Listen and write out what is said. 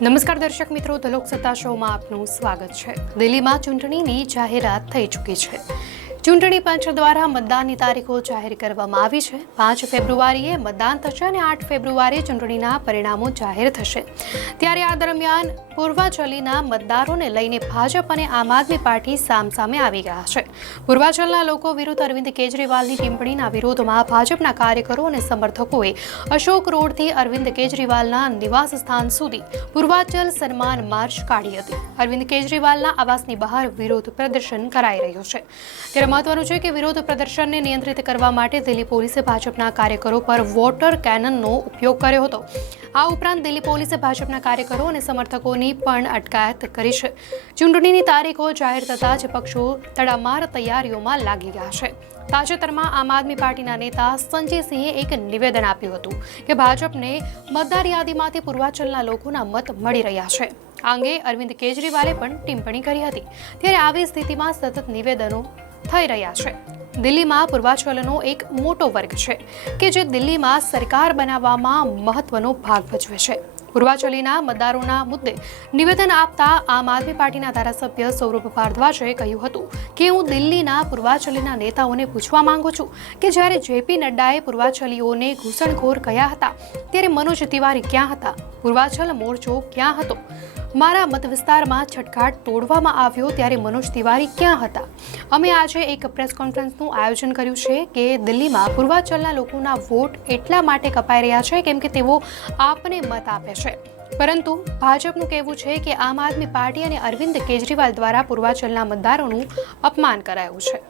નમસ્કાર દર્શક મિત્રો, ધ લોકસત્તા શોમાં આપનું સ્વાગત છે। દિલ્હીમાં ચૂંટણીની જાહેરાત થઈ ચૂકી છે। ચૂંટણી પંચ દ્વારા મતદાનની તારીખો જાહેર કરવામાં આવી છે। 5 ફેબ્રુઆરીએ મતદાન થશે અને 8 ફેબ્રુઆરીએ ચૂંટણીના પરિણામો જાહેર થશે। ત્યારે આ દરમિયાન પૂર્વાંચલના મતદારોને લઈને ભાજપ અને આમ આદમી પાર્ટી સામસામે આવી ગયા છે। પૂર્વાંચલના લોકો વિરુદ્ધ અરવિંદ કેજરીવાલની ટિપ્પણીના વિરોધમાં ભાજપના કાર્યકરો અને સમર્થકોએ અશોક રોડથી અરવિંદ કેજરીવાલના નિવાસ સ્થાન સુધી પૂર્વાંચલ સન્માન માર્ચ કાઢી હતી। અરવિંદ કેજરીવાલના આવાસની બહાર વિરોધ પ્રદર્શન કરાઈ રહ્યું છે। ત્યારે મહત્વનું છે કે વિરોધ પ્રદર્શનને નિયંત્રિત કરવા માટે દિલ્હી પોલીસે ભાજપના કાર્યકરો પર વોટર કેનનનો ઉપયોગ કર્યો હતો। આ ઉપરાંત દિલ્હી પોલીસે ભાજપના કાર્યકરો અને સમર્થકોની પણ અટકાયત કરી છે। ચૂંટણીની તારીખો જાહેર થતાં જ પક્ષો તડામાર તૈયારીઓમાં લાગી ગયા છે। તાજેતરમાં આમ આદમી પાર્ટીના નેતા સંજય સિંહે એક નિવેદન આપ્યું હતું કે ભાજપને મતદાર યાદીમાંથી પૂર્વાંચલના લોકોના મત મળી રહ્યા છે। આ અંગે અરવિંદ કેજરીવાલે પણ ટિપ્પણી કરી હતી। ત્યારે આવી સ્થિતિમાં સતત નિવેદનો થઈ રહ્યા છે। દિલ્હીમાં પૂર્વાંચલનો એક મોટો વર્ગ છે કે જે દિલ્હીમાં સરકાર બનાવવામાં મહત્વનો ભાગ ભજવે છે। પૂર્વાંચલીના મતદારોના મુદ્દે નિવેદન આપતા આમ આદમી પાર્ટીના ધારાસભ્ય સૌરભ ભારદ્વાજે કહ્યું હતું કે હું દિલ્હીના પૂર્વાંચલીના નેતાઓને પૂછવા માંગુ છું કે જ્યારે જેપી નડ્ડાએ પૂર્વાંચલીઓને ઘૂસણખોર કહ્યા હતા ત્યારે મનોજ તિવારી ક્યાં હતા? પૂર્વાંચલ મોરચો ક્યાં હતો? મારા મત વિસ્તારમાં છટઘાટ તોડવામાં આવ્યો ત્યારે મનોજ તિવારી ક્યાં હતા? અમે આજે એક પ્રેસ કોન્ફરન્સનું આયોજન કર્યું છે કે દિલ્હીમાં પૂર્વાંચલના લોકોના વોટ એટલા માટે કપાઈ રહ્યા છે કેમ કે તેઓ આપને મત આપે છે, પરંતુ ભાજપનું કહેવું છે કે આમ આદમી પાર્ટી અને અરવિંદ કેજરીવાલ દ્વારા પૂર્વાંચલના મતદારોનું અપમાન કરાયું છે।